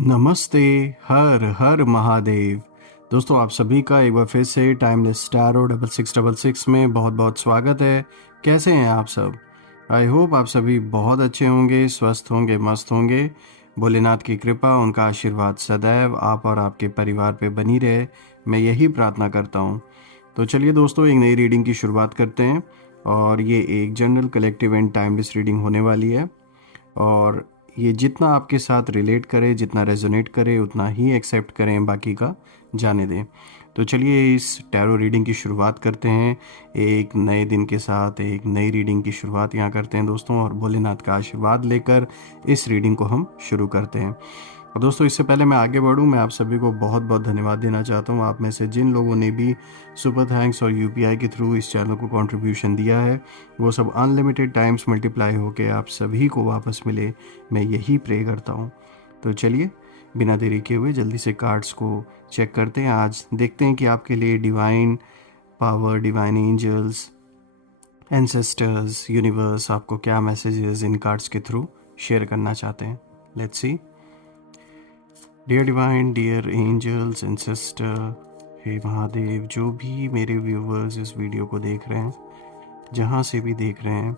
नमस्ते। हर हर महादेव। दोस्तों, आप सभी का एक बार फिर से टाइमलेस स्टारो 6666 में बहुत बहुत स्वागत है। कैसे हैं आप सब? आई होप आप सभी बहुत अच्छे होंगे, स्वस्थ होंगे, मस्त होंगे। भोलेनाथ की कृपा, उनका आशीर्वाद सदैव आप और आपके परिवार पे बनी रहे, मैं यही प्रार्थना करता हूँ। तो चलिए दोस्तों, एक नई रीडिंग की शुरुआत करते हैं। और ये एक general collective and timeless reading होने वाली है। और ये जितना आपके साथ रिलेट करे, जितना रेजोनेट करे, उतना ही एक्सेप्ट करें, बाकी का जाने दें। तो चलिए इस टैरो रीडिंग की शुरुआत करते हैं। एक नए दिन के साथ एक नई रीडिंग की शुरुआत यहाँ करते हैं दोस्तों, और भोलेनाथ का आशीर्वाद लेकर इस रीडिंग को हम शुरू करते हैं। और दोस्तों, इससे पहले मैं आगे बढ़ूं, मैं आप सभी को बहुत बहुत धन्यवाद देना चाहता हूं। आप में से जिन लोगों ने भी सुपर थैंक्स और यूपीआई के थ्रू इस चैनल को कंट्रीब्यूशन दिया है, वो सब अनलिमिटेड टाइम्स मल्टीप्लाई होके आप सभी को वापस मिले, मैं यही प्रे करता हूं। तो चलिए बिना देरी किए हुए जल्दी से कार्ड्स को चेक करते हैं। आज देखते हैं कि आपके लिए divine power, divine angels, ancestors, universe आपको क्या मैसेजेस इन कार्ड्स के थ्रू शेयर करना चाहते हैं। Let's see. Dear divine, dear angels, ancestor, हे महादेव, जो भी मेरे व्यूवर्स इस वीडियो को देख रहे हैं, जहाँ से भी देख रहे हैं,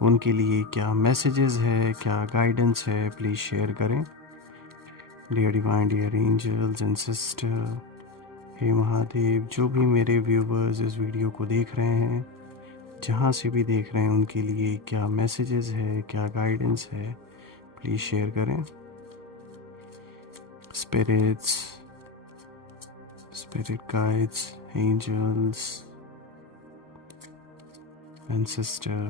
उनके लिए क्या मैसेजेस है, क्या गाइडेंस है, प्लीज़ शेयर करें। Dear divine, dear angels, ancestor, हे महादेव, जो भी मेरे व्यूवर्स इस वीडियो को देख रहे हैं, जहाँ से भी देख रहे हैं, उनके लिए क्या मैसेजेस है, क्या गाइडेंस है, प्लीज़ शेयर करें। Spirits, spirit guides, angels, ancestor,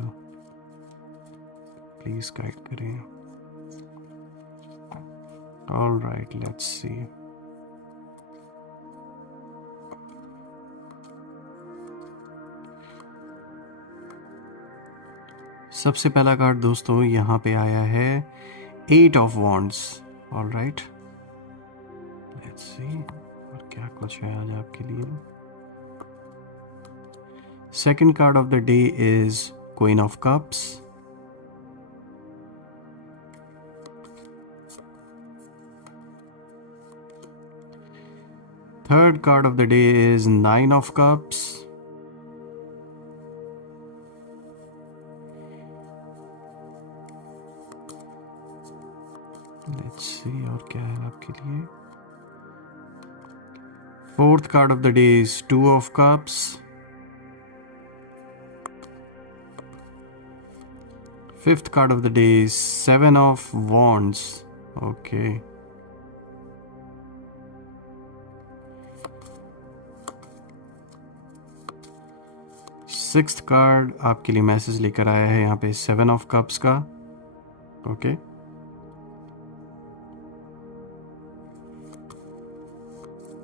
please guide करें। All right, let's see. सबसे पहला कार्ड दोस्तों यहाँ पे आया है 8 of Wands। All right, let's see और क्या कुछ है आज आपके लिए। Second card of the day is Queen of Cups। Third card of the day is Nine of Cups। Let's see और क्या है आपके लिए। Fourth card of the day is Two of Cups। Fifth card of the day is Seven of Wands। Okay. Sixth card आपके लिए message लेकर आया है यहाँ पे Seven of Cups का। Okay.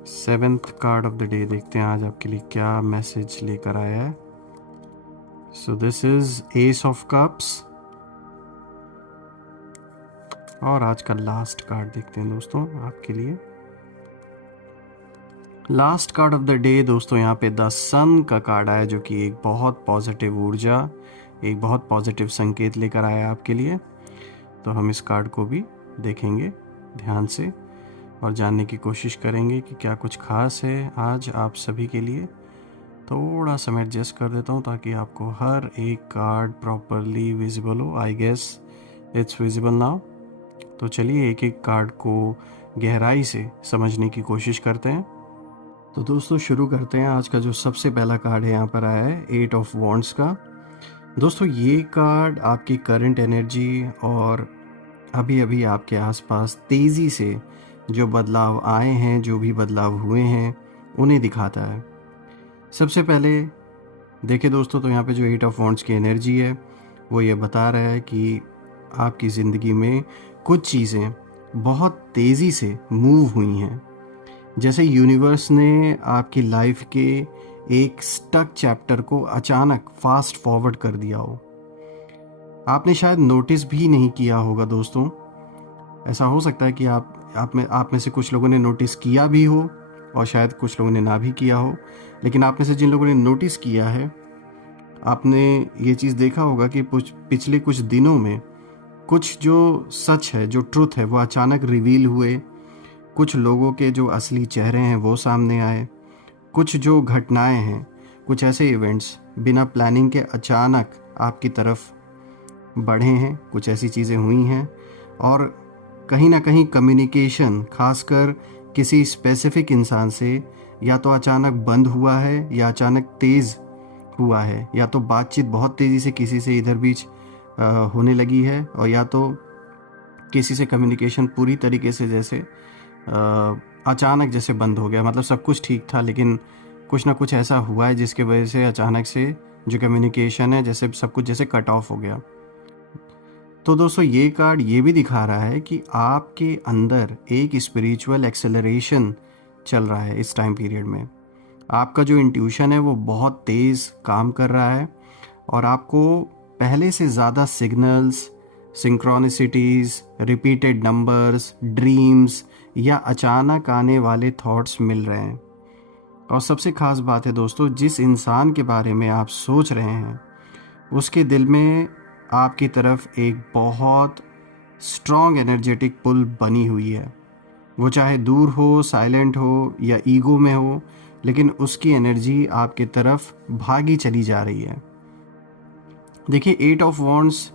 Seventh card of the day देखते हैं आज आपके लिए क्या मैसेज लेकर आया है। So this is S of cups. और आज का लास्ट कार्ड देखते हैं दोस्तों आपके लिए। Last card of the day दोस्तों यहाँ पे द सन का कार्ड आया, जो कि एक बहुत पॉजिटिव ऊर्जा, एक बहुत पॉजिटिव संकेत लेकर आया आपके लिए। तो हम इस कार्ड को भी देखेंगे ध्यान से और जानने की कोशिश करेंगे कि क्या कुछ खास है आज आप सभी के लिए। थोड़ा सा मैं एडजस्ट कर देता हूँ ताकि आपको हर एक कार्ड प्रॉपरली विजिबल हो। I guess it's visible now. तो चलिए एक एक कार्ड को गहराई से समझने की कोशिश करते हैं। तो दोस्तों शुरू करते हैं। आज का जो सबसे पहला कार्ड है यहाँ पर आया है 8 ऑफ वॉन्ड्स का। दोस्तों ये कार्ड आपकी करंट एनर्जी और अभी अभी आपके आसपास तेज़ी से जो बदलाव आए हैं, जो भी बदलाव हुए हैं, उन्हें दिखाता है। सबसे पहले देखिए दोस्तों, तो यहाँ पे जो 8 ऑफ वॉन्ड्स की एनर्जी है वो ये बता रहा है कि आपकी ज़िंदगी में कुछ चीज़ें बहुत तेज़ी से मूव हुई हैं, जैसे यूनिवर्स ने आपकी लाइफ के एक स्टक चैप्टर को अचानक फास्ट फॉरवर्ड कर दिया हो। आपने शायद नोटिस भी नहीं किया होगा दोस्तों। ऐसा हो सकता है कि आप में से कुछ लोगों ने नोटिस किया भी हो और शायद कुछ लोगों ने ना भी किया हो। लेकिन आप में से जिन लोगों ने नोटिस किया है, आपने ये चीज़ देखा होगा कि पिछले कुछ दिनों में कुछ जो सच है, जो ट्रुथ है, वो अचानक रिवील हुए कुछ लोगों के जो असली चेहरे हैं वो सामने आए, कुछ जो घटनाएं हैं, कुछ ऐसे इवेंट्स बिना प्लानिंग के अचानक आपकी तरफ बढ़े हैं, कुछ ऐसी चीज़ें हुई हैं। और कहीं ना कहीं कम्युनिकेशन खासकर किसी स्पेसिफिक इंसान से या तो अचानक बंद हुआ है या अचानक तेज़ हुआ है, या तो बातचीत बहुत तेज़ी से किसी से इधर बीच होने लगी है, और या तो किसी से कम्युनिकेशन पूरी तरीके से जैसे अचानक जैसे बंद हो गया। मतलब सब कुछ ठीक था लेकिन कुछ ना कुछ ऐसा हुआ है जिसके वजह से अचानक से जो कम्युनिकेशन है जैसे सब कुछ जैसे कट ऑफ हो गया। तो दोस्तों ये कार्ड ये भी दिखा रहा है कि आपके अंदर एक स्पिरिचुअल एक्सेलरेशन चल रहा है इस टाइम पीरियड में। आपका जो इंट्यूशन है वो बहुत तेज़ काम कर रहा है और आपको पहले से ज़्यादा signals, synchronicities, repeated numbers, dreams या अचानक आने वाले थॉट्स मिल रहे हैं। और सबसे ख़ास बात है दोस्तों, जिस इंसान के बारे में आप सोच रहे हैं उसके दिल में आपकी तरफ एक बहुत स्ट्रॉन्ग एनर्जेटिक पुल बनी हुई है। वो चाहे दूर हो, साइलेंट हो या ईगो में हो, लेकिन उसकी एनर्जी आपकी तरफ भागी चली जा रही है। देखिए 8 ऑफ वॉन्ड्स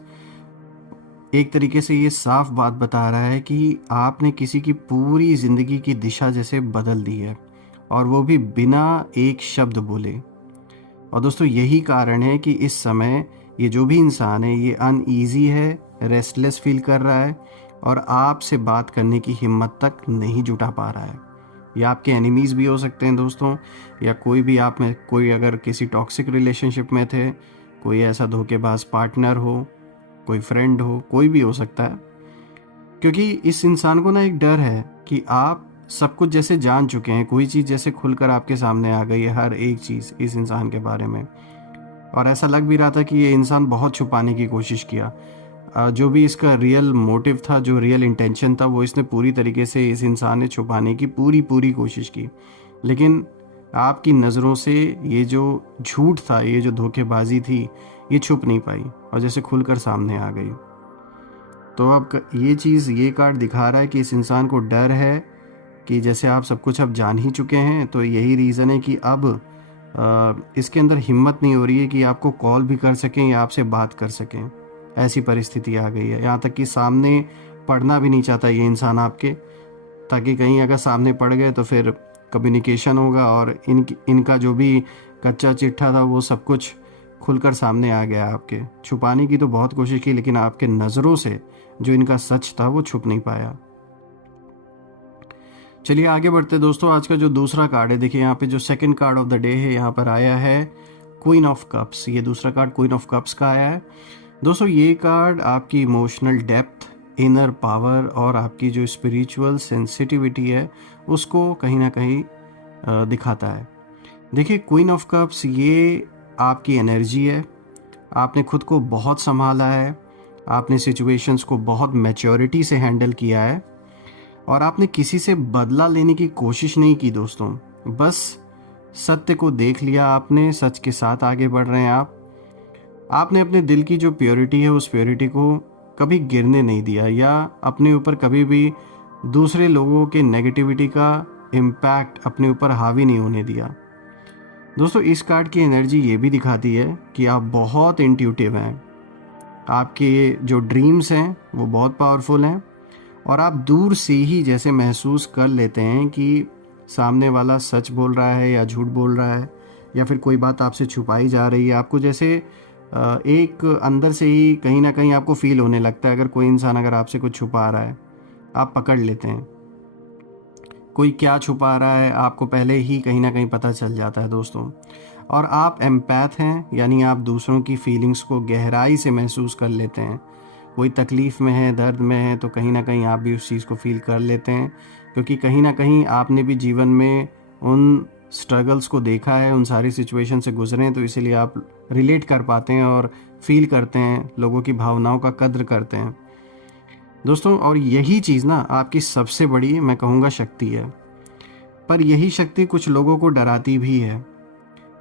एक तरीके से ये साफ बात बता रहा है कि आपने किसी की पूरी ज़िंदगी की दिशा जैसे बदल दी है, और वो भी बिना एक शब्द बोले। और दोस्तों यही कारण है कि इस समय ये जो भी इंसान है ये अनईजी है, रेस्टलेस फील कर रहा है और आपसे बात करने की हिम्मत तक नहीं जुटा पा रहा है। या आपके एनिमीज़ भी हो सकते हैं दोस्तों, या कोई भी आप में कोई अगर किसी टॉक्सिक रिलेशनशिप में थे, कोई ऐसा धोखेबाज पार्टनर हो, कोई फ्रेंड हो, कोई भी हो सकता है। क्योंकि इस इंसान को ना एक डर है कि आप सब कुछ जैसे जान चुके हैं, कोई चीज़ जैसे खुलकर आपके सामने आ गई है, हर एक चीज़ इस इंसान के बारे में। और ऐसा लग भी रहा था कि ये इंसान बहुत छुपाने की कोशिश किया। जो भी इसका रियल मोटिव था, जो रियल इंटेंशन था, वो इसने पूरी तरीके से इस इंसान ने छुपाने की पूरी कोशिश की। लेकिन आपकी नज़रों से ये जो झूठ था, ये जो धोखेबाजी थी, ये छुप नहीं पाई और जैसे खुलकर सामने आ गई। तो अब ये चीज़, ये कार्ड दिखा रहा है कि इस इंसान को डर है कि जैसे आप सब कुछ अब जान ही चुके हैं, तो यही रीज़न है कि अब इसके अंदर हिम्मत नहीं हो रही है कि आपको कॉल भी कर सकें या आपसे बात कर सकें। ऐसी परिस्थिति आ गई है, यहाँ तक कि सामने पढ़ना भी नहीं चाहता ये इंसान आपके, ताकि कहीं अगर सामने पड़ गए तो फिर कम्युनिकेशन होगा और इनका जो भी कच्चा चिट्ठा था वो सब कुछ खुलकर सामने आ गया। आपके छुपाने की तो बहुत कोशिश की, लेकिन आपके नज़रों से जो इनका सच था वो छुप नहीं पाया। चलिए आगे बढ़ते दोस्तों। आज का जो दूसरा कार्ड है, देखिए यहाँ पे जो second card of the day है, यहाँ पर आया है क्वीन ऑफ कप्स। ये दूसरा कार्ड क्वीन ऑफ कप्स का आया है दोस्तों। ये कार्ड आपकी इमोशनल डेप्थ, इनर पावर और आपकी जो स्पिरिचुअल सेंसिटिविटी है उसको कहीं ना कहीं दिखाता है। देखिए क्वीन ऑफ कप्स ये आपकी एनर्जी है। आपने खुद को बहुत संभाला है, आपने सिचुएशंस को बहुत मैच्योरिटी से हैंडल किया है और आपने किसी से बदला लेने की कोशिश नहीं की दोस्तों। बस सत्य को देख लिया आपने, सच के साथ आगे बढ़ रहे हैं आपने अपने दिल की जो प्योरिटी है उस प्योरिटी को कभी गिरने नहीं दिया, या अपने ऊपर कभी भी दूसरे लोगों के नेगेटिविटी का इम्पैक्ट अपने ऊपर हावी नहीं होने दिया। दोस्तों इस कार्ड की एनर्जी ये भी दिखाती है कि आप बहुत इंट्यूटिव हैं, आपके जो ड्रीम्स हैं वो बहुत पावरफुल हैं और आप दूर से ही जैसे महसूस कर लेते हैं कि सामने वाला सच बोल रहा है या झूठ बोल रहा है, या फिर कोई बात आपसे छुपाई जा रही है। आपको जैसे एक अंदर से ही कहीं ना कहीं आपको फील होने लगता है, अगर कोई इंसान अगर आपसे कुछ छुपा रहा है आप पकड़ लेते हैं। कोई क्या छुपा रहा है आपको पहले ही कहीं ना कहीं पता चल जाता है दोस्तों। और आप एम्पैथ हैं, यानी आप दूसरों की फीलिंग्स को गहराई से महसूस कर लेते हैं। कोई तकलीफ़ में है, दर्द में है, तो कहीं ना कहीं आप भी उस चीज़ को फील कर लेते हैं, क्योंकि कहीं ना कहीं आपने भी जीवन में उन स्ट्रगल्स को देखा है, उन सारी सिचुएशन से गुजरे हैं, तो इसीलिए आप रिलेट कर पाते हैं और फील करते हैं, लोगों की भावनाओं का कद्र करते हैं दोस्तों। और यही चीज़ ना आपकी सबसे बड़ी मैं कहूँगा शक्ति है। पर यही शक्ति कुछ लोगों को डराती भी है।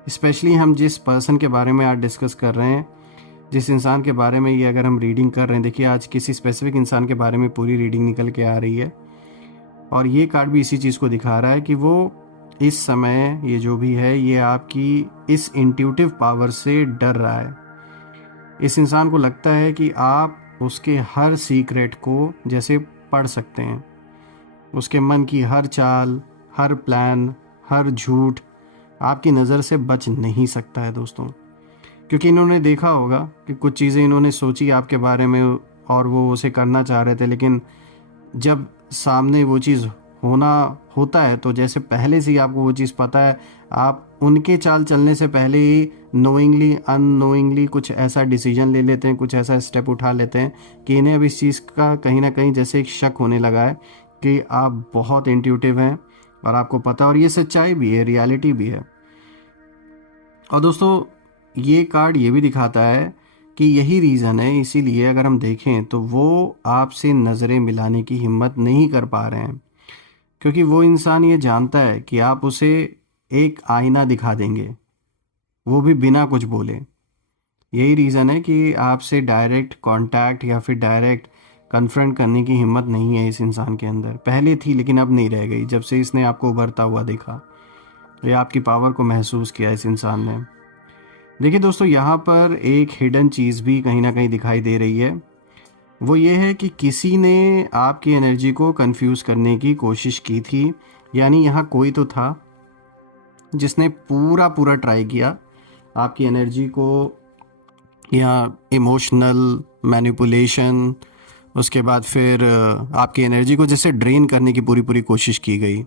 स्पेशली हम जिस पर्सन के बारे में आज डिस्कस कर रहे हैं, जिस इंसान के बारे में ये अगर हम रीडिंग कर रहे हैं, देखिए आज किसी स्पेसिफिक इंसान के बारे में पूरी रीडिंग निकल के आ रही है और ये कार्ड भी इसी चीज़ को दिखा रहा है कि वो इस समय ये जो भी है ये आपकी इस इंट्यूटिव पावर से डर रहा है। इस इंसान को लगता है कि आप उसके हर सीक्रेट को जैसे पढ़ सकते हैं, उसके मन की हर चाल, हर प्लान, हर झूठ आपकी नज़र से बच नहीं सकता है दोस्तों। क्योंकि इन्होंने देखा होगा कि कुछ चीज़ें इन्होंने सोची आपके बारे में और वो उसे करना चाह रहे थे, लेकिन जब सामने वो चीज़ होता है तो जैसे पहले से ही आपको वो चीज़ पता है, आप उनके चाल चलने से पहले ही नोइंगली अननोइंगली कुछ ऐसा डिसीजन ले लेते हैं, कुछ ऐसा स्टेप उठा लेते हैं कि इन्हें अब इस चीज़ का कहीं ना कहीं जैसे एक शक होने लगा है कि आप बहुत इंट्यूटिव हैं और आपको पता, और ये सच्चाई भी है, रियलिटी भी है। और दोस्तों ये कार्ड ये भी दिखाता है कि यही रीज़न है, इसीलिए अगर हम देखें तो वो आपसे नज़रें मिलाने की हिम्मत नहीं कर पा रहे हैं, क्योंकि वो इंसान ये जानता है कि आप उसे एक आईना दिखा देंगे, वो भी बिना कुछ बोले। यही रीज़न है कि आपसे डायरेक्ट कांटेक्ट या फिर डायरेक्ट कन्फ्रंट करने की हिम्मत नहीं है इस इंसान के अंदर। पहले थी लेकिन अब नहीं रह गई, जब से इसने आपको उभरता हुआ देखा या आपकी पावर को महसूस किया इस इंसान ने। देखिए दोस्तों, यहाँ पर एक हिडन चीज़ भी कहीं ना कहीं दिखाई दे रही है। वो ये है कि किसी ने आपकी एनर्जी को कंफ्यूज करने की कोशिश की थी, यानी यहाँ कोई तो था जिसने पूरा पूरा ट्राई किया आपकी एनर्जी को, या इमोशनल मैनिपुलेशन, उसके बाद फिर आपकी एनर्जी को जैसे ड्रेन करने की पूरी पूरी कोशिश की गई।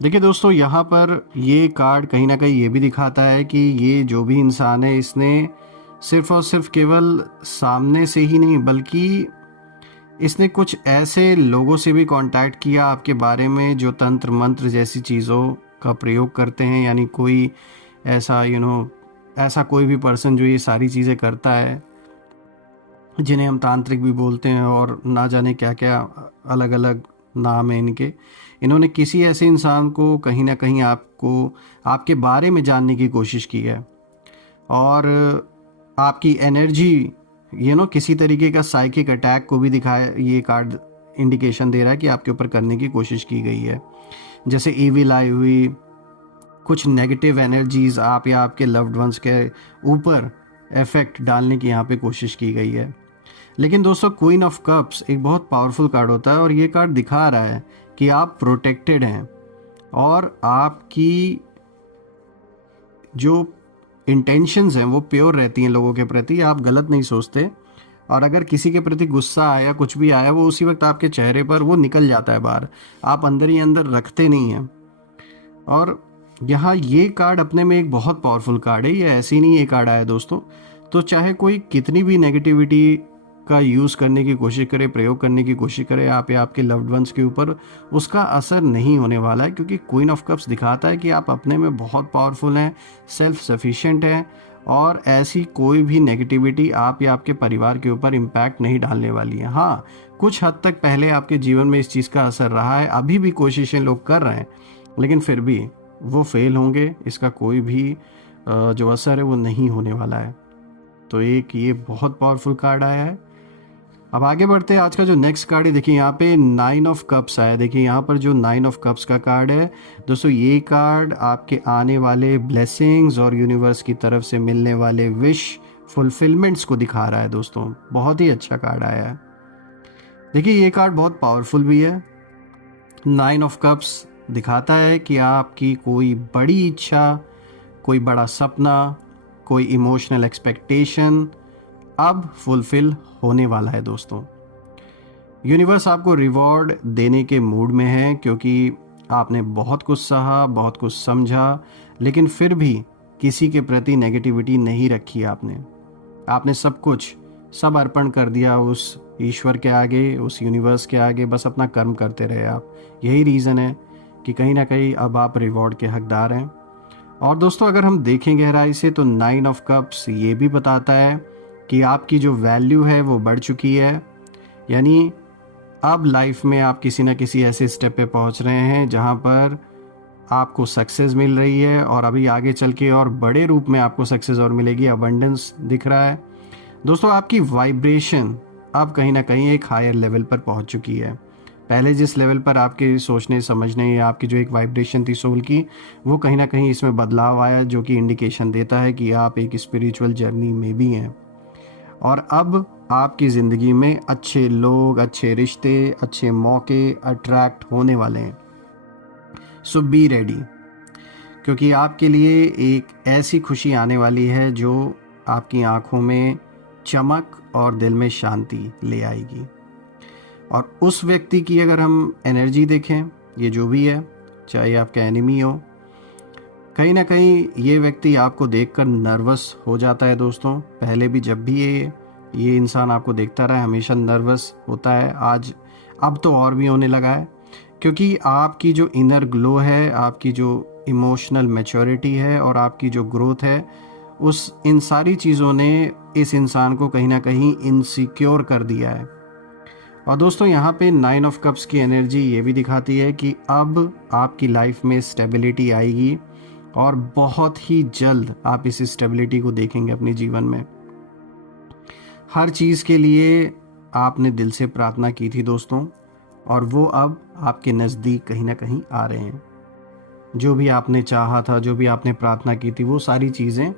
देखिए दोस्तों, यहाँ पर ये कार्ड कहीं ना कहीं ये भी दिखाता है कि ये जो भी इंसान है इसने सिर्फ और सिर्फ केवल सामने से ही नहीं, बल्कि इसने कुछ ऐसे लोगों से भी कांटेक्ट किया आपके बारे में जो तंत्र मंत्र जैसी चीज़ों का प्रयोग करते हैं। यानी कोई ऐसा ऐसा कोई भी पर्सन जो ये सारी चीज़ें करता है, जिन्हें हम तांत्रिक भी बोलते हैं और ना जाने क्या क्या अलग अलग नाम है इनके। इन्होंने किसी ऐसे इंसान को कहीं ना कहीं आपके बारे में जानने की कोशिश की है, और आपकी एनर्जी किसी तरीके का साइकिक अटैक को भी दिखाया, ये कार्ड इंडिकेशन दे रहा है कि आपके ऊपर करने की कोशिश की गई है। जैसे ईविल आई हुई, कुछ नेगेटिव एनर्जीज आप या आपके लव्ड वंस के ऊपर इफेक्ट डालने की यहाँ पे कोशिश की गई है। लेकिन दोस्तों, क्वीन ऑफ कप्स एक बहुत पावरफुल कार्ड होता है, और ये कार्ड दिखा रहा है कि आप प्रोटेक्टेड हैं और आपकी जो इंटेंशंस हैं वो प्योर रहती हैं लोगों के प्रति। आप गलत नहीं सोचते, और अगर किसी के प्रति गुस्सा आया, कुछ भी आया, वो उसी वक्त आपके चेहरे पर वो निकल जाता है बाहर, आप अंदर ही अंदर रखते नहीं हैं। और यहाँ ये कार्ड अपने में एक बहुत पावरफुल कार्ड है, ये ऐसे ही नहीं ये कार्ड आया दोस्तों। तो चाहे कोई कितनी भी नेगेटिविटी का यूज़ करने की कोशिश करे, प्रयोग करने की कोशिश करे आप या आपके लव्ड वंस के ऊपर, उसका असर नहीं होने वाला है, क्योंकि क्वीन ऑफ कप्स दिखाता है कि आप अपने में बहुत पावरफुल हैं, सेल्फ सफिशिएंट हैं, और ऐसी कोई भी नेगेटिविटी आप या आपके परिवार के ऊपर इम्पैक्ट नहीं डालने वाली है। हाँ, कुछ हद तक पहले आपके जीवन में इस चीज़ का असर रहा है, अभी भी कोशिशें लोग कर रहे हैं, लेकिन फिर भी वो फेल होंगे, इसका कोई भी जो असर है वो नहीं होने वाला है। तो एक ये बहुत पावरफुल कार्ड आया है। अब आगे बढ़ते हैं। आज का जो नेक्स्ट कार्ड है, देखिए यहाँ पे 9 ऑफ कप्स आया। देखिए यहाँ पर जो 9 ऑफ कप्स का कार्ड है दोस्तों, ये कार्ड आपके आने वाले ब्लेसिंग्स और यूनिवर्स की तरफ से मिलने वाले विश फुलफिलमेंट्स को दिखा रहा है दोस्तों। बहुत ही अच्छा कार्ड आया है। देखिए ये कार्ड बहुत पावरफुल भी है। 9 ऑफ कप्स दिखाता है कि आपकी कोई बड़ी इच्छा, कोई बड़ा सपना, कोई इमोशनल एक्सपेक्टेशन अब फुलफिल होने वाला है दोस्तों। यूनिवर्स आपको रिवॉर्ड देने के मूड में है, क्योंकि आपने बहुत कुछ सहा, बहुत कुछ समझा, लेकिन फिर भी किसी के प्रति नेगेटिविटी नहीं रखी। आपने सब अर्पण कर दिया उस ईश्वर के आगे, उस यूनिवर्स के आगे, बस अपना कर्म करते रहे आप। यही रीज़न है कि कहीं ना कहीं अब आप रिवॉर्ड के हकदार हैं। और दोस्तों, अगर हम देखें गहराई से तो 9 ऑफ कप्स ये भी बताता है कि आपकी जो वैल्यू है वो बढ़ चुकी है। यानी अब लाइफ में आप किसी न किसी ऐसे स्टेप पे पहुंच रहे हैं जहां पर आपको सक्सेस मिल रही है, और अभी आगे चल के और बड़े रूप में आपको सक्सेस और मिलेगी। अबंडेंस दिख रहा है दोस्तों। आपकी वाइब्रेशन अब कहीं ना कहीं एक हायर लेवल पर पहुंच चुकी है। पहले जिस लेवल पर आपके सोचने समझने या आपकी जो एक वाइब्रेशन थी सोल की, वो कहीं ना कहीं इसमें बदलाव आया, जो कि इंडिकेशन देता है कि आप एक स्पिरिचुअल जर्नी में भी हैं। और अब आपकी ज़िंदगी में अच्छे लोग, अच्छे रिश्ते, अच्छे मौके अट्रैक्ट होने वाले हैं। सो बी रेडी, क्योंकि आपके लिए एक ऐसी खुशी आने वाली है जो आपकी आंखों में चमक और दिल में शांति ले आएगी। और उस व्यक्ति की अगर हम एनर्जी देखें, ये जो भी है, चाहे आपका एनिमी हो, कहीं ना कहीं ये व्यक्ति आपको देखकर नर्वस हो जाता है दोस्तों। पहले भी जब भी ये इंसान आपको देखता रहा है, हमेशा नर्वस होता है। अब तो और भी होने लगा है, क्योंकि आपकी जो इनर ग्लो है, आपकी जो इमोशनल मैच्योरिटी है और आपकी जो ग्रोथ है, इन सारी चीज़ों ने इस इंसान को कहीं ना कहीं इनसिक्योर कर दिया है। और दोस्तों यहाँ पे 9 ऑफ कप्स की एनर्जी ये भी दिखाती है कि अब आपकी लाइफ में स्टेबिलिटी आएगी और बहुत ही जल्द आप इस स्टेबिलिटी को देखेंगे अपने जीवन में। हर चीज़ के लिए आपने दिल से प्रार्थना की थी दोस्तों, और वो अब आपके नज़दीक कहीं ना कहीं आ रहे हैं। जो भी आपने चाहा था, जो भी आपने प्रार्थना की थी, वो सारी चीज़ें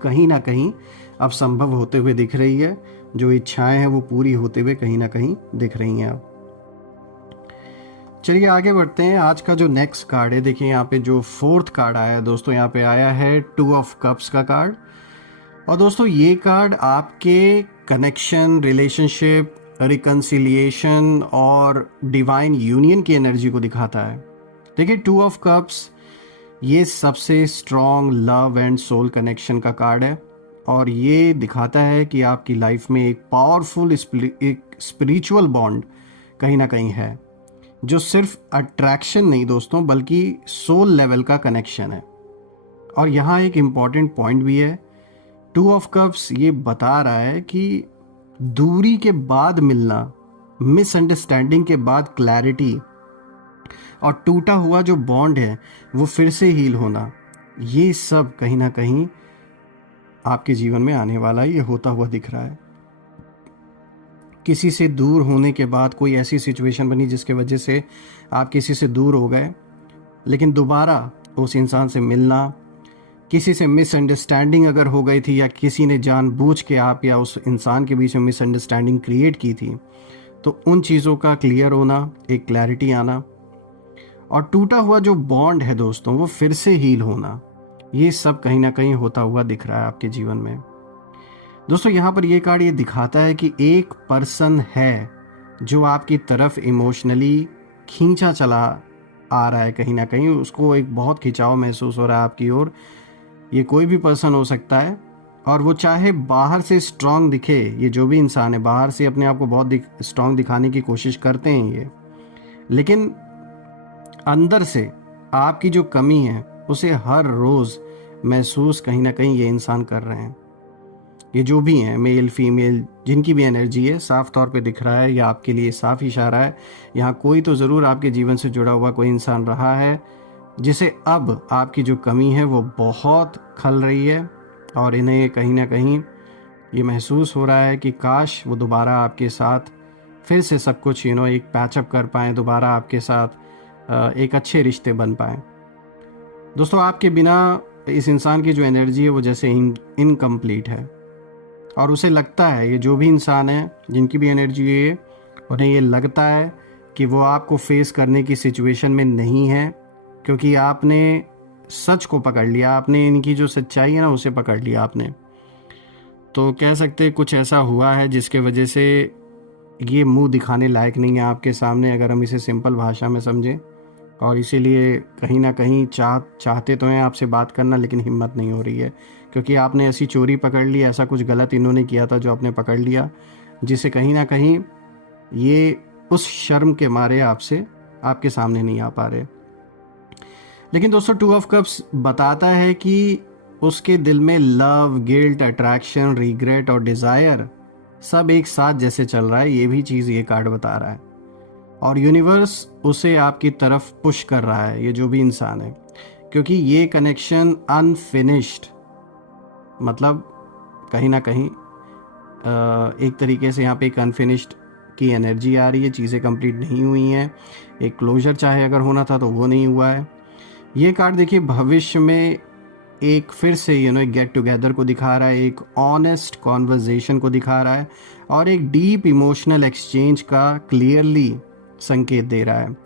कहीं ना कहीं अब संभव होते हुए दिख रही है। जो इच्छाएं हैं वो पूरी होते हुए कहीं ना कहीं दिख रही हैं अब। चलिए आगे बढ़ते हैं। आज का जो नेक्स्ट कार्ड है, देखिए यहाँ पे जो 4th कार्ड आया है दोस्तों, यहाँ पे आया है 2 ऑफ कप्स का कार्ड। और दोस्तों ये कार्ड आपके कनेक्शन, रिलेशनशिप, रिकन्सिलिएशन और डिवाइन यूनियन की एनर्जी को दिखाता है। देखिए 2 ऑफ कप्स ये सबसे strong love and soul connection का कार्ड है, और ये दिखाता है कि आपकी लाइफ में एक पावरफुल एक स्पिरिचुअल बॉन्ड कहीं ना कहीं है, जो सिर्फ अट्रैक्शन नहीं दोस्तों, बल्कि सोल लेवल का कनेक्शन है। और यहाँ एक इम्पॉर्टेंट पॉइंट भी है। 2 ऑफ कप्स ये बता रहा है कि दूरी के बाद मिलना, मिसअंडरस्टैंडिंग के बाद क्लैरिटी, और टूटा हुआ जो बॉन्ड है वो फिर से हील होना, ये सब कहीं ना कहीं आपके जीवन में आने वाला है। ये होता हुआ दिख रहा है। किसी से दूर होने के बाद कोई ऐसी सिचुएशन बनी जिसके वजह से आप किसी से दूर हो गए, लेकिन दोबारा उस इंसान से मिलना, किसी से मिसअंडरस्टैंडिंग अगर हो गई थी, या किसी ने जानबूझ के आप या उस इंसान के बीच में मिसअंडरस्टैंडिंग क्रिएट की थी, तो उन चीज़ों का क्लियर होना, एक क्लैरिटी आना, और टूटा हुआ जो बॉन्ड है दोस्तों वो फिर से हील होना, ये सब कहीं ना कहीं होता हुआ दिख रहा है आपके जीवन में। दोस्तों यहाँ पर ये कार्ड ये दिखाता है कि एक पर्सन है जो आपकी तरफ इमोशनली खींचा चला आ रहा है, कहीं ना कहीं उसको एक बहुत खिंचाव महसूस हो रहा है आपकी ओर। ये कोई भी पर्सन हो सकता है, और वो चाहे बाहर से स्ट्रांग दिखे, ये जो भी इंसान है बाहर से अपने आप को बहुत स्ट्रांग दिखाने की कोशिश करते हैं ये, लेकिन अंदर से आपकी जो कमी है उसे हर रोज़ महसूस कहीं ना कहीं ये इंसान कर रहे हैं। ये जो भी हैं, मेल फीमेल, जिनकी भी एनर्जी है, साफ तौर पे दिख रहा है, या आपके लिए साफ इशारा है। यहाँ कोई तो ज़रूर आपके जीवन से जुड़ा हुआ कोई इंसान रहा है जिसे अब आपकी जो कमी है वो बहुत खल रही है, और इन्हें कहीं ना कहीं ये महसूस हो रहा है कि काश वो दोबारा आपके साथ फिर से सब कुछ एक पैचअप कर पाएँ, दोबारा आपके साथ एक अच्छे रिश्ते बन पाएँ। दोस्तों आपके बिना इस इंसान की जो एनर्जी है वो जैसे इनकम्प्लीट है, और उसे लगता है, ये जो भी इंसान है जिनकी भी एनर्जी है, उन्हें ये लगता है कि वो आपको फेस करने की सिचुएशन में नहीं है, क्योंकि आपने सच को पकड़ लिया, आपने इनकी जो सच्चाई है ना उसे पकड़ लिया आपने। तो कह सकते कुछ ऐसा हुआ है जिसके वजह से ये मुंह दिखाने लायक नहीं है आपके सामने, अगर हम इसे सिंपल भाषा में समझें। और इसीलिए कहीं ना कहीं चाहते तो हैं आपसे बात करना, लेकिन हिम्मत नहीं हो रही है, क्योंकि आपने ऐसी चोरी पकड़ ली, ऐसा कुछ गलत इन्होंने किया था जो आपने पकड़ लिया, जिसे कहीं ना कहीं ये उस शर्म के मारे आपके सामने नहीं आ पा रहे। लेकिन दोस्तों 2 ऑफ कप्स बताता है कि उसके दिल में लव, गिल्ट, अट्रैक्शन, रिग्रेट और डिज़ायर सब एक साथ जैसे चल रहा है, ये भी चीज़ ये कार्ड बता रहा है। और यूनिवर्स उसे आपकी तरफ पुश कर रहा है, ये जो भी इंसान है, क्योंकि ये कनेक्शन अनफिनिश्ड, मतलब कहीं ना कहीं एक तरीके से यहाँ पे एक अनफिनिश्ड की एनर्जी आ रही है, चीज़ें कंप्लीट नहीं हुई हैं, एक क्लोजर चाहे अगर होना था तो वो नहीं हुआ है। ये कार्ड देखिए भविष्य में एक फिर से एक गेट टुगेदर को दिखा रहा है, एक ऑनेस्ट कॉन्वर्जेशन को दिखा रहा है और एक डीप इमोशनल एक्सचेंज का क्लियरली संकेत दे रहा है।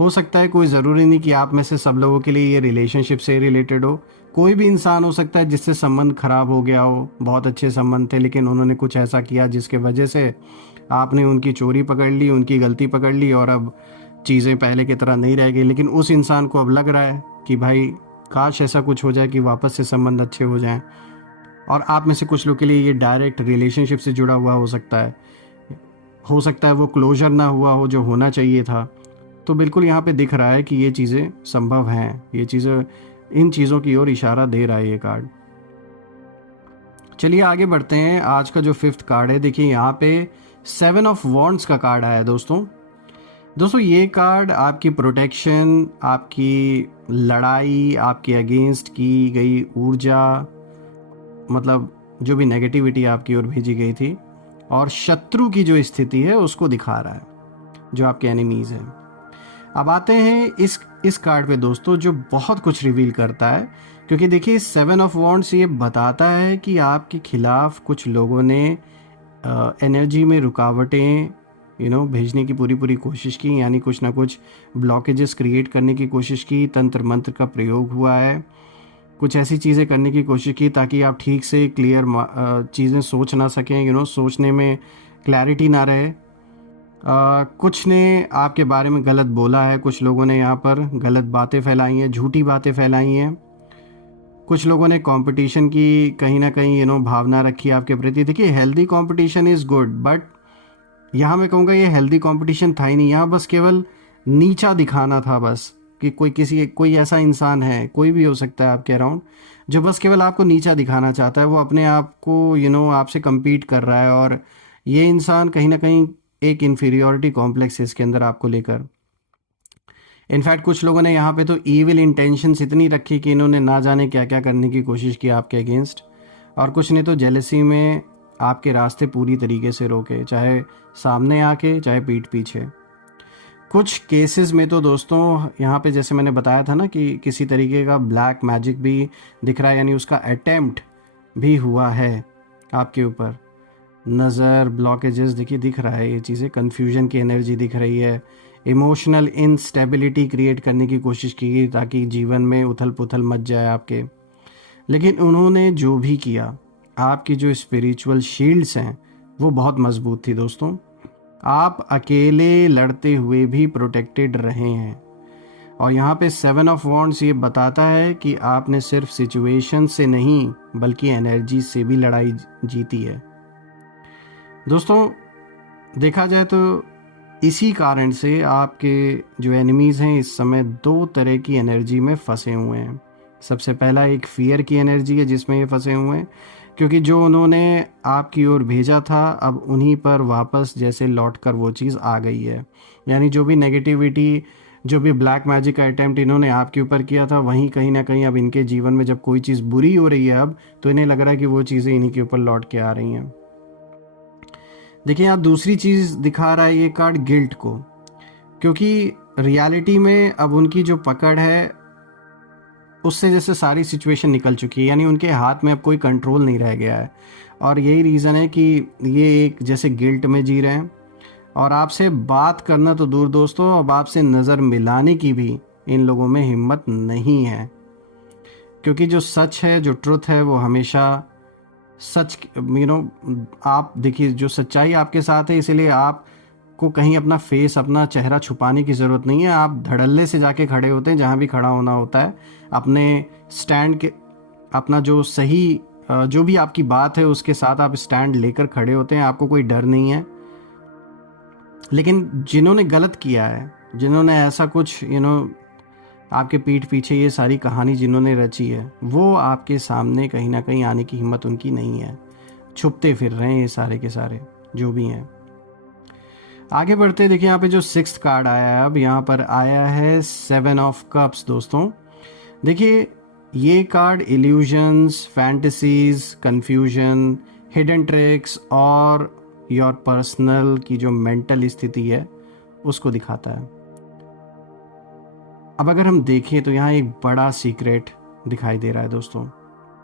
हो सकता है, कोई ज़रूरी नहीं कि आप में से सब लोगों के लिए ये रिलेशनशिप से रिलेटेड हो, कोई भी इंसान हो सकता है जिससे संबंध खराब हो गया हो, बहुत अच्छे संबंध थे लेकिन उन्होंने कुछ ऐसा किया जिसके वजह से आपने उनकी चोरी पकड़ ली, उनकी गलती पकड़ ली और अब चीज़ें पहले की तरह नहीं रह गई। लेकिन उस इंसान को अब लग रहा है कि भाई काश ऐसा कुछ हो जाए कि वापस से संबंध अच्छे हो जाएं। और आप में से कुछ लोग के लिए ये डायरेक्ट रिलेशनशिप से जुड़ा हुआ हो सकता है वो क्लोजर ना हुआ हो जो होना चाहिए था। तो बिल्कुल यहाँ पे दिख रहा है कि ये चीज़ें संभव हैं, ये चीज़ें, इन चीज़ों की ओर इशारा दे रहा है ये कार्ड। चलिए आगे बढ़ते हैं। आज का जो 5th कार्ड है, देखिए यहाँ पे 7 ऑफ वॉन्ड्स का कार्ड आया है दोस्तों ये कार्ड आपकी प्रोटेक्शन, आपकी लड़ाई, आपके अगेंस्ट की गई ऊर्जा, मतलब जो भी नेगेटिविटी आपकी ओर भेजी गई थी और शत्रु की जो स्थिति है उसको दिखा रहा है, जो आपके एनिमीज हैं। अब आते हैं इस कार्ड पे दोस्तों, जो बहुत कुछ रिवील करता है, क्योंकि देखिए 7 ऑफ वॉन्ड्स ये बताता है कि आपके खिलाफ कुछ लोगों ने एनर्जी में रुकावटें भेजने की पूरी कोशिश की, यानी कुछ ना कुछ ब्लॉकेजेस क्रिएट करने की कोशिश की, तंत्र मंत्र का प्रयोग हुआ है, कुछ ऐसी चीज़ें करने की कोशिश की ताकि आप ठीक से क्लियर चीज़ें सोच ना सकें, सोचने में क्लैरिटी ना रहे। कुछ ने आपके बारे में गलत बोला है, कुछ लोगों ने यहाँ पर गलत बातें फैलाई हैं, झूठी बातें फैलाई हैं, कुछ लोगों ने कंपटीशन की कहीं ना कहीं भावना रखी आपके प्रति। देखिए healthy competition is good, but यहाँ मैं कहूँगा ये हेल्दी कंपटीशन था ही नहीं, यहाँ बस केवल नीचा दिखाना था, बस कि कोई ऐसा इंसान है, कोई भी हो सकता है आपके अराउंड, जो बस केवल आपको नीचा दिखाना चाहता है, वो अपने आप को आपसे compete कर रहा है और ये इंसान कहीं ना कहीं एक इन्फीरियोरिटी कॉम्प्लेक्स है इसके अंदर आपको लेकर। इनफैक्ट कुछ लोगों ने यहाँ पे तो ईविल इंटेंशंस इतनी रखी कि इन्होंने ना जाने क्या क्या करने की कोशिश की आपके अगेंस्ट, और कुछ ने तो जेलसी में आपके रास्ते पूरी तरीके से रोके, चाहे सामने आके चाहे पीठ पीछे। कुछ केसेस में तो दोस्तों यहाँ पे जैसे मैंने बताया था ना कि किसी तरीके का ब्लैक मैजिक भी दिख रहा है, यानी उसका अटेम्प्ट भी हुआ है आपके ऊपर। नज़र, ब्लॉकेजेस देखिए दिख रहा है, ये चीज़ें, कन्फ्यूजन की एनर्जी दिख रही है, इमोशनल इनस्टेबिलिटी क्रिएट करने की कोशिश की गई ताकि जीवन में उथल पुथल मच जाए आपके। लेकिन उन्होंने जो भी किया, आपकी जो स्पिरिचुअल शील्ड्स हैं वो बहुत मजबूत थी दोस्तों, आप अकेले लड़ते हुए भी प्रोटेक्टेड रहे हैं। और यहाँ पे 7 ऑफ वॉन्ड्स ये बताता है कि आपने सिर्फ सिचुएशन से नहीं बल्कि एनर्जी से भी लड़ाई जीती है। दोस्तों देखा जाए तो इसी कारण से आपके जो एनिमीज़ हैं इस समय 2 तरह की एनर्जी में फंसे हुए हैं। सबसे पहला एक फियर की एनर्जी है जिसमें ये फंसे हुए हैं, क्योंकि जो उन्होंने आपकी ओर भेजा था अब उन्हीं पर वापस जैसे लौटकर वो चीज़ आ गई है, यानी जो भी नेगेटिविटी, जो भी ब्लैक मैजिक का अटैम्प्ट इन्होंने आपके ऊपर किया था, वहीं कहीं ना कहीं अब इनके जीवन में जब कोई चीज़ बुरी हो रही है अब, तो इन्हें लग रहा है कि वो चीज़ें इन्हीं के ऊपर लौट के आ रही हैं। देखिए यहाँ दूसरी चीज़ दिखा रहा है ये कार्ड, गिल्ट को, क्योंकि रियलिटी में अब उनकी जो पकड़ है उससे जैसे सारी सिचुएशन निकल चुकी है, यानी उनके हाथ में अब कोई कंट्रोल नहीं रह गया है। और यही रीज़न है कि ये एक जैसे गिल्ट में जी रहे हैं, और आपसे बात करना तो दूर दोस्तों, अब आपसे नज़र मिलाने की भी इन लोगों में हिम्मत नहीं है, क्योंकि जो सच है, जो ट्रुथ है, वो हमेशा सच, आप देखिए जो सच्चाई आपके साथ है, इसलिए आपको कहीं अपना फेस, अपना चेहरा छुपाने की ज़रूरत नहीं है। आप धड़ल्ले से जाके खड़े होते हैं जहाँ भी खड़ा होना होता है, अपने स्टैंड के, अपना जो सही जो भी आपकी बात है उसके साथ आप स्टैंड लेकर खड़े होते हैं, आपको कोई डर नहीं है। लेकिन जिन्होंने गलत किया है, जिन्होंने ऐसा कुछ आपके पीठ पीछे ये सारी कहानी जिन्होंने रची है, वो आपके सामने कहीं ना कहीं आने की हिम्मत उनकी नहीं है, छुपते फिर रहे हैं ये सारे के सारे जो भी हैं। आगे बढ़ते देखिए यहाँ पे जो 6th कार्ड आया है, अब यहाँ पर आया है 7 ऑफ कप्स। दोस्तों देखिए ये card illusions, fantasies, confusion, hidden tricks और योर पर्सनल की जो मेंटल स्थिति है उसको दिखाता है। अब अगर हम देखें तो यहाँ एक बड़ा सीक्रेट दिखाई दे रहा है दोस्तों,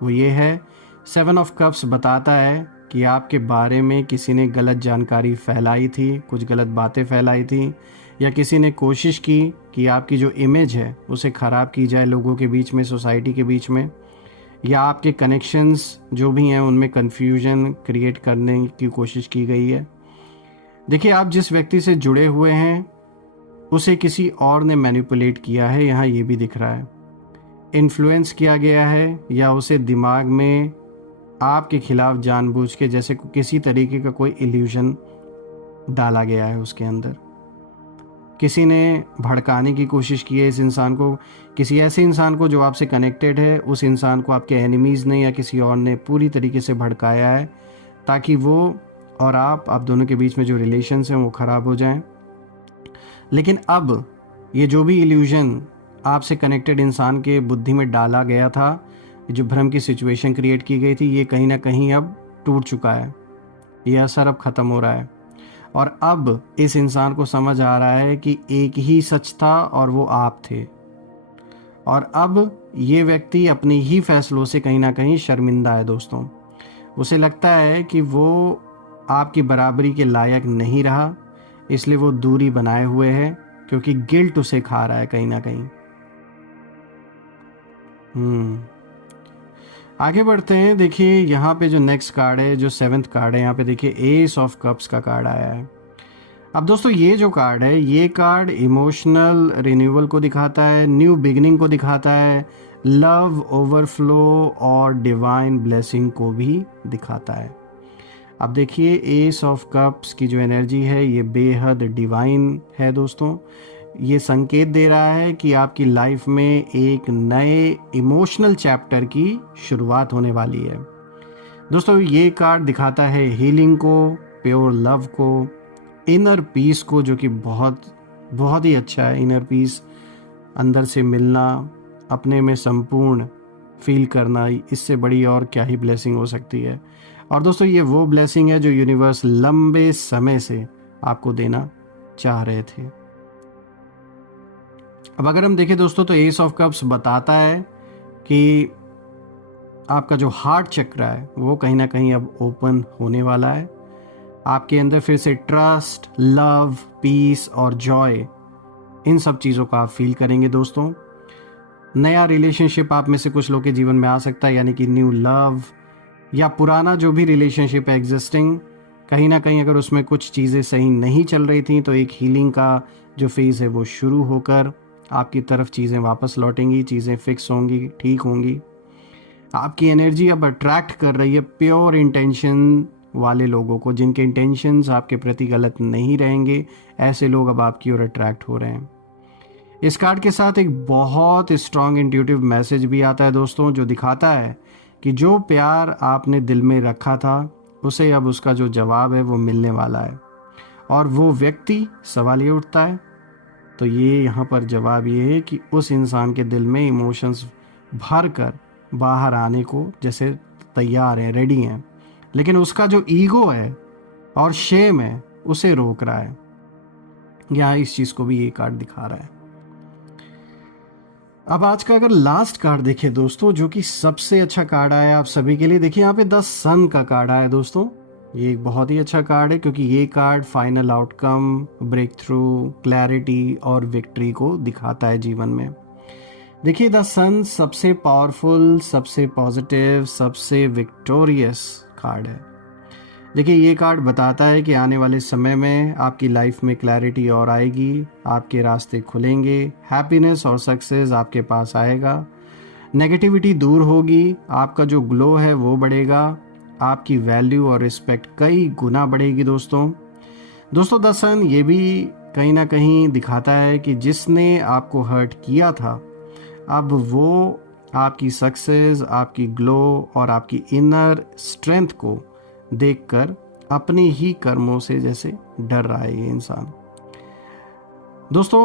वो ये है 7 ऑफ कप्स बताता है कि आपके बारे में किसी ने गलत जानकारी फैलाई थी, कुछ गलत बातें फैलाई थी, या किसी ने कोशिश की कि आपकी जो इमेज है उसे ख़राब की जाए लोगों के बीच में, सोसाइटी के बीच में, या आपके कनेक्शंस जो भी हैं उनमें कन्फ्यूजन क्रिएट करने की कोशिश की गई है। देखिए, आप जिस व्यक्ति से जुड़े हुए हैं उसे किसी और ने मैनिपुलेट किया है, यहाँ ये भी दिख रहा है। इन्फ्लुएंस किया गया है या उसे दिमाग में आपके खिलाफ जानबूझ के जैसे किसी तरीके का कोई इल्यूजन डाला गया है उसके अंदर। किसी ने भड़काने की कोशिश की है इस इंसान को, किसी ऐसे इंसान को जो आपसे कनेक्टेड है, उस इंसान को आपके एनिमीज़ ने या किसी और ने पूरी तरीके से भड़काया है ताकि वो और आप दोनों के बीच में जो रिलेशंस हैं वो ख़राब हो जाएं। लेकिन अब ये जो भी इल्यूजन आपसे कनेक्टेड इंसान के बुद्धि में डाला गया था, जो भ्रम की सिचुएशन क्रिएट की गई थी, ये कहीं ना कहीं अब टूट चुका है। ये असर अब ख़त्म हो रहा है और अब इस इंसान को समझ आ रहा है कि एक ही सच था और वो आप थे। और अब ये व्यक्ति अपने ही फैसलों से कहीं ना कहीं शर्मिंदा है दोस्तों। उसे लगता है कि वो आपकी बराबरी के लायक नहीं रहा, इसलिए वो दूरी बनाए हुए है क्योंकि गिल्ट उसे खा रहा है कहीं ना कहीं। आगे बढ़ते हैं। देखिए यहाँ पे जो नेक्स्ट कार्ड है, जो 7th कार्ड है, यहाँ पे देखिए एस ऑफ कप्स का कार्ड आया है। अब दोस्तों ये जो कार्ड है, ये कार्ड इमोशनल रिन्यूअल को दिखाता है, न्यू बिगिनिंग को दिखाता है, लव ओवरफ्लो और डिवाइन ब्लेसिंग को भी दिखाता है। अब देखिए एस ऑफ कप्स की जो एनर्जी है ये बेहद डिवाइन है दोस्तों। ये संकेत दे रहा है कि आपकी लाइफ में एक नए इमोशनल चैप्टर की शुरुआत होने वाली है दोस्तों। ये कार्ड दिखाता है हीलिंग को, प्योर लव को, इनर पीस को, जो कि बहुत ही अच्छा है। इनर पीस, अंदर से मिलना, अपने में संपूर्ण फील करना, इससे बड़ी और क्या ही ब्लेसिंग हो सकती है। और दोस्तों ये वो ब्लेसिंग है जो यूनिवर्स लंबे समय से आपको देना चाह रहे थे। अब अगर हम देखें दोस्तों तो एस ऑफ कप्स बताता है कि आपका जो हार्ट चक्र है वो कहीं ना कहीं अब ओपन होने वाला है। आपके अंदर फिर से ट्रस्ट, लव, पीस और जॉय, इन सब चीज़ों को आप फील करेंगे दोस्तों। नया रिलेशनशिप आप में से कुछ लोग के जीवन में आ सकता है, यानी कि न्यू लव, या पुराना जो भी रिलेशनशिप है एग्जिस्टिंग, कहीं ना कहीं अगर उसमें कुछ चीज़ें सही नहीं चल रही थी तो एक हीलिंग का जो फेज़ है वो शुरू होकर आपकी तरफ चीज़ें वापस लौटेंगी, चीज़ें फिक्स होंगी, ठीक होंगी। आपकी एनर्जी अब अट्रैक्ट कर रही है प्योर इंटेंशन वाले लोगों को, जिनके इंटेंशंस आपके प्रति गलत नहीं रहेंगे। ऐसे लोग अब आपकी ओर अट्रैक्ट हो रहे हैं। इस कार्ड के साथ एक बहुत स्ट्रॉन्ग इंट्यूटिव मैसेज भी आता है दोस्तों, जो दिखाता है कि जो प्यार आपने दिल में रखा था उसे अब उसका जो जवाब है वो मिलने वाला है। और वो व्यक्ति, सवाल ये उठता है, तो ये यहाँ पर जवाब ये है कि उस इंसान के दिल में इमोशंस भर कर बाहर आने को जैसे तैयार हैं, रेडी हैं, लेकिन उसका जो ईगो है और शेम है उसे रोक रहा है। यहाँ इस चीज़ को भी ये कार्ड दिखा रहा है। अब आज का अगर लास्ट कार्ड देखें दोस्तों, जो कि सबसे अच्छा कार्ड आया आप सभी के लिए, देखिए यहाँ पे द सन का कार्ड आया दोस्तों। ये एक बहुत ही अच्छा कार्ड है क्योंकि ये card final outcome, breakthrough, clarity और विक्ट्री को दिखाता है जीवन में। देखिए द सन सबसे पावरफुल, सबसे पॉजिटिव, सबसे विक्टोरियस कार्ड है। देखिए ये कार्ड बताता है कि आने वाले समय में आपकी लाइफ में क्लैरिटी और आएगी, आपके रास्ते खुलेंगे, हैप्पीनेस और सक्सेस आपके पास आएगा, नेगेटिविटी दूर होगी, आपका जो ग्लो है वो बढ़ेगा, आपकी वैल्यू और रिस्पेक्ट कई गुना बढ़ेगी दोस्तों। द सन ये भी कहीं ना कहीं दिखाता है कि जिसने आपको हर्ट किया था अब वो आपकी सक्सेस, आपकी ग्लो और आपकी इनर स्ट्रेंथ को देखकर अपने ही कर्मों से जैसे डर रहा है ये इंसान। दोस्तों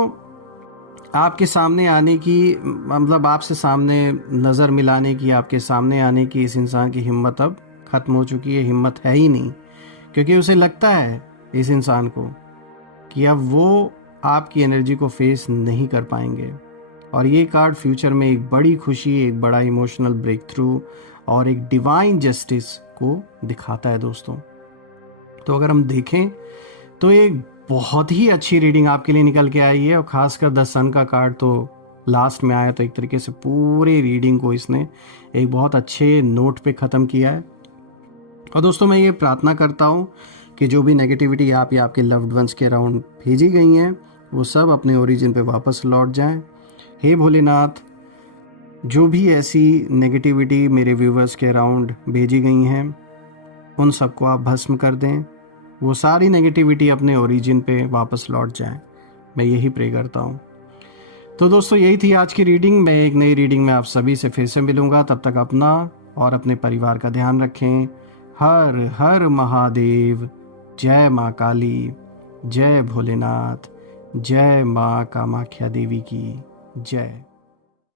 आपके सामने आने की, मतलब आपसे सामने नज़र मिलाने की, आपके सामने आने की इस इंसान की हिम्मत अब ख़त्म हो चुकी है, हिम्मत है ही नहीं, क्योंकि उसे लगता है इस इंसान को कि अब वो आपकी एनर्जी को फेस नहीं कर पाएंगे। और ये कार्ड फ्यूचर में एक बड़ी खुशी, एक बड़ा इमोशनल ब्रेक थ्रू और एक डिवाइन जस्टिस को दिखाता है दोस्तों। तो अगर हम देखें तो एक बहुत ही अच्छी रीडिंग आपके लिए निकल के आई है, और खासकर द सन का कार्ड तो लास्ट में आया, तो एक तरीके से पूरी रीडिंग को इसने एक बहुत अच्छे नोट पे ख़त्म किया है। और दोस्तों मैं ये प्रार्थना करता हूँ कि जो भी नेगेटिविटी आप या आपके लव्ड वंस के अराउंड भेजी गई हैं वो सब अपने ओरिजिन पे वापस लौट जाएं। हे भोलेनाथ, जो भी ऐसी नेगेटिविटी मेरे व्यूवर्स के अराउंड भेजी गई हैं उन सबको आप भस्म कर दें, वो सारी नेगेटिविटी अपने ओरिजिन पे वापस लौट जाए, मैं यही प्रे करता हूँ। तो दोस्तों यही थी आज की रीडिंग। मैं एक नई रीडिंग में आप सभी से फिर से मिलूंगा, तब तक अपना और अपने परिवार का ध्यान रखें। हर हर महादेव। जय माँ काली, जय भोलेनाथ, जय माँ कामाख्या देवी की जय।